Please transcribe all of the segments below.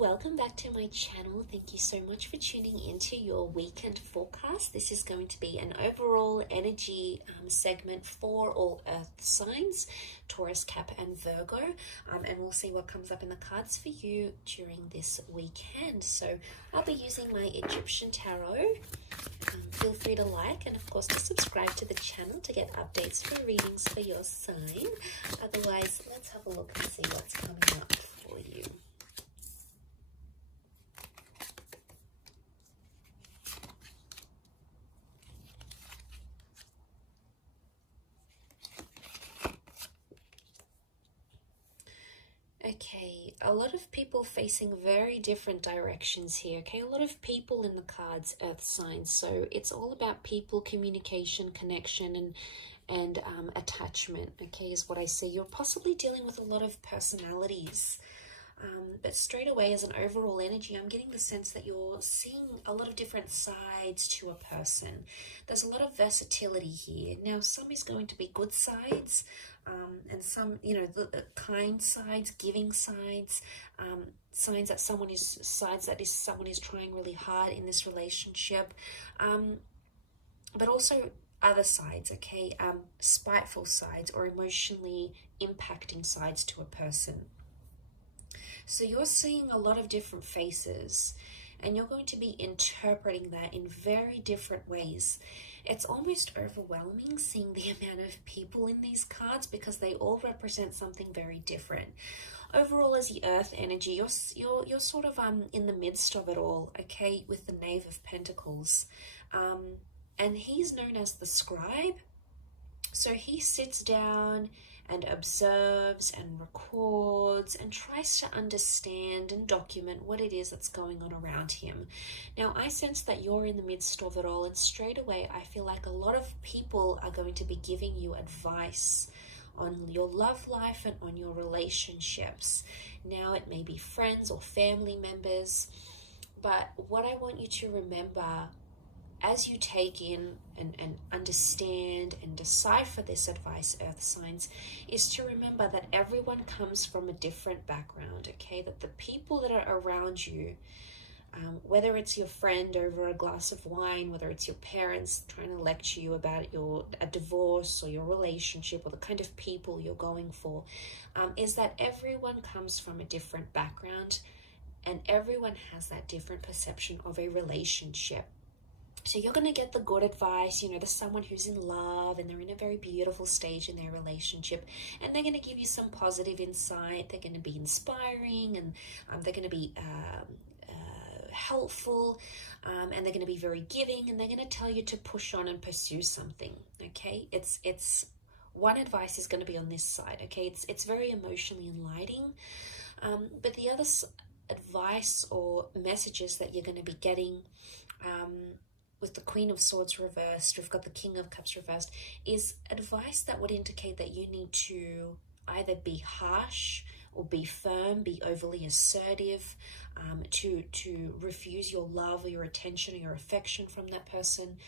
welcome back to my channel. Thank you so much for tuning into your weekend forecast. This is going to be an overall energy segment for all earth signs, Taurus, Cap and Virgo, and we'll see what comes up in the cards for you during this weekend. So I'll be using my Egyptian tarot. Feel free to like and of course to subscribe to the channel to get updates for readings for your sign. Otherwise, let's have a look and see what's coming up for you. Okay, a lot of people facing very different directions here. Okay, a lot of people in the cards, earth signs. So it's all about people, communication, connection, and attachment. Okay, is what I see. You're possibly dealing with a lot of personalities. But straight away, as an overall energy, I'm getting the sense that you're seeing a lot of different sides to a person. There's a lot of versatility here. Now, some is going to be good sides, and some, you know, the kind sides, giving sides, signs that someone is trying really hard in this relationship, but also other sides, okay, spiteful sides or emotionally impacting sides to a person. So you're seeing a lot of different faces and you're going to be interpreting that in very different ways. It's almost overwhelming seeing the amount of people in these cards because they all represent something very different. Overall, as the earth energy, you're sort of in the midst of it all, okay, with the Knave of Pentacles. And he's known as the scribe. So he sits down and observes and records and tries to understand and document what it is that's going on around him. Now, I sense that you're in the midst of it all, and straight away I feel like a lot of people are going to be giving you advice on your love life and on your relationships. Now, it may be friends or family members, but what I want you to remember as you take in and understand and decipher this advice, earth signs, is to remember that everyone comes from a different background, okay? That the people that are around you, whether it's your friend over a glass of wine, whether it's your parents trying to lecture you about a divorce or your relationship or the kind of people you're going for, is that everyone comes from a different background and everyone has that different perception of a relationship. So you're going to get the good advice, you know, there's someone who's in love and they're in a very beautiful stage in their relationship, and they're going to give you some positive insight. They're going to be inspiring, and they're going to be helpful, and they're going to be very giving, and they're going to tell you to push on and pursue something, okay? It's one advice is going to be on this side, okay? It's very emotionally enlightening, but the other advice or messages that you're going to be getting, with the Queen of Swords reversed, we've got the King of Cups reversed, is advice that would indicate that you need to either be harsh or be firm, be overly assertive, to refuse your love or your attention or your affection from that person.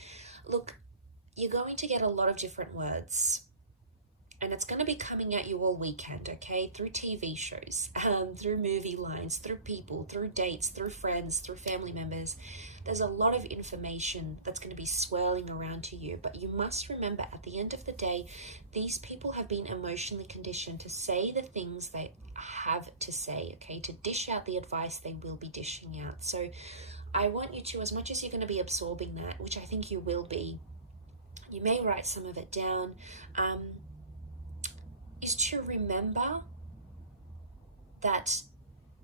Look, you're going to get a lot of different words, and it's going to be coming at you all weekend, okay? Through TV shows, through movie lines, through people, through dates, through friends, through family members. There's a lot of information that's going to be swirling around to you, but you must remember at the end of the day, these people have been emotionally conditioned to say the things they have to say, okay? To dish out the advice they will be dishing out. So I want you to, as much as you're going to be absorbing that, which I think you will be, you may write some of it down, is to remember that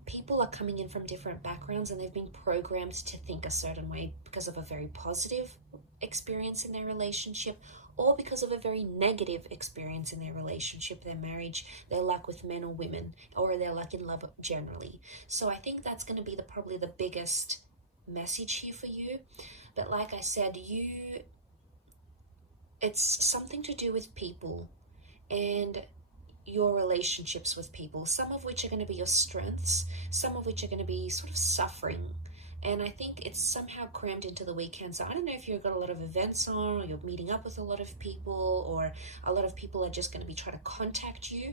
people are coming in from different backgrounds and they've been programmed to think a certain way because of a very positive experience in their relationship or because of a very negative experience in their relationship, their marriage, their luck with men or women, or their luck in love generally. So I think that's going to be probably the biggest message here for you. But like I said, it's something to do with people and your relationships with people, some of which are going to be your strengths, some of which are going to be sort of suffering. And I think it's somehow crammed into the weekend. So I don't know if you've got a lot of events on, or you're meeting up with a lot of people, or a lot of people are just going to be trying to contact you.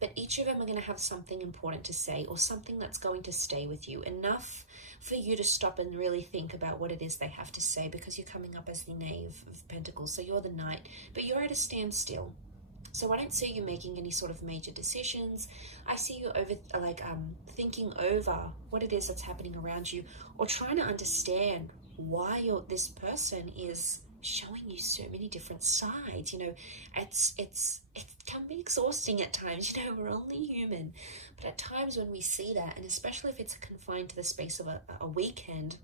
but each of them are going to have something important to say, or something that's going to stay with you, enough for you to stop and really think about what it is they have to say, because you're coming up as the Knave of Pentacles, so you're the Knight, but you're at a standstill. So I don't see you making any sort of major decisions. I see you thinking over what it is that's happening around you, or trying to understand why this person is showing you so many different sides. You know, it can be exhausting at times. You know, we're only human, but at times when we see that, and especially if it's confined to the space of a weekend,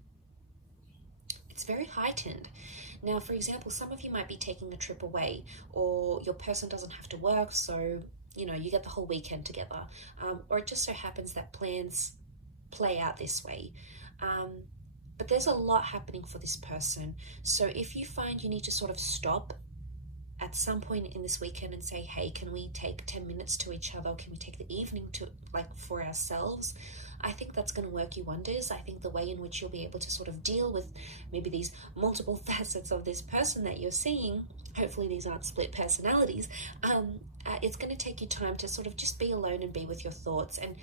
it's very heightened. Now, for example, some of you might be taking a trip away, or your person doesn't have to work, so you know, you get the whole weekend together, or it just so happens that plans play out this way. But there's a lot happening for this person. So if you find you need to sort of stop at some point in this weekend and say, hey, can we take 10 minutes to each other? Can we take the evening to for ourselves? I think that's going to work you wonders. I think the way in which you'll be able to sort of deal with maybe these multiple facets of this person that you're seeing, hopefully these aren't split personalities, it's going to take you time to sort of just be alone and be with your thoughts and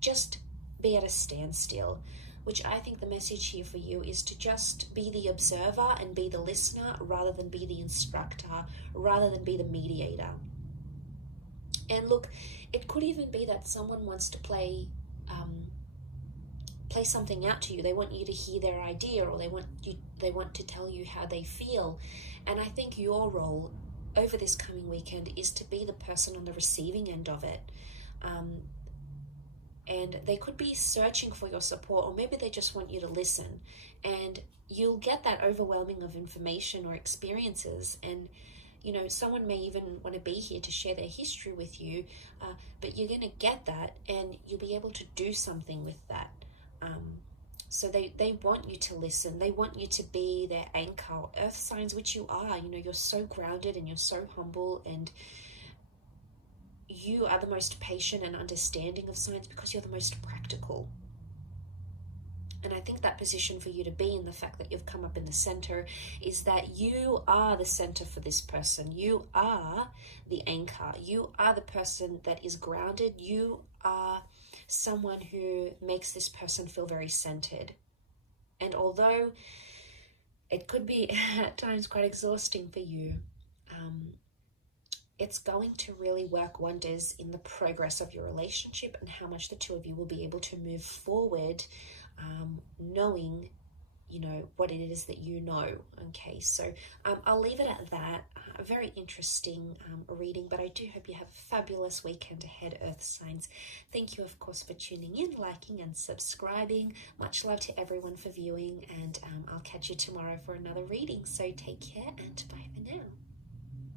just be at a standstill. Which I think the message here for you is to just be the observer and be the listener, rather than be the instructor, rather than be the mediator. And look, it could even be that someone wants to play something out to you. They want you to hear their idea, or they want to tell you how they feel. And I think your role over this coming weekend is to be the person on the receiving end of it. And they could be searching for your support, or maybe they just want you to listen, and you'll get that overwhelming of information or experiences. And you know, someone may even want to be here to share their history with you, but you're going to get that, and you'll be able to do something with that. So they want you to listen. They want you to be their anchor. Earth signs, which you are, you know, you're so grounded and you're so humble, and you are the most patient and understanding of signs because you're the most practical. And I think that position for you to be in, the fact that you've come up in the center, is that you are the center for this person. You are the anchor. You are the person that is grounded. You are someone who makes this person feel very centered. And although it could be at times quite exhausting for you, it's going to really work wonders in the progress of your relationship and how much the two of you will be able to move forward, knowing, you know, what it is that you know. Okay, so I'll leave it at that. A very interesting reading, but I do hope you have a fabulous weekend ahead, Earth signs. Thank you, of course, for tuning in, liking and subscribing. Much love to everyone for viewing, and I'll catch you tomorrow for another reading. So take care, and bye for now.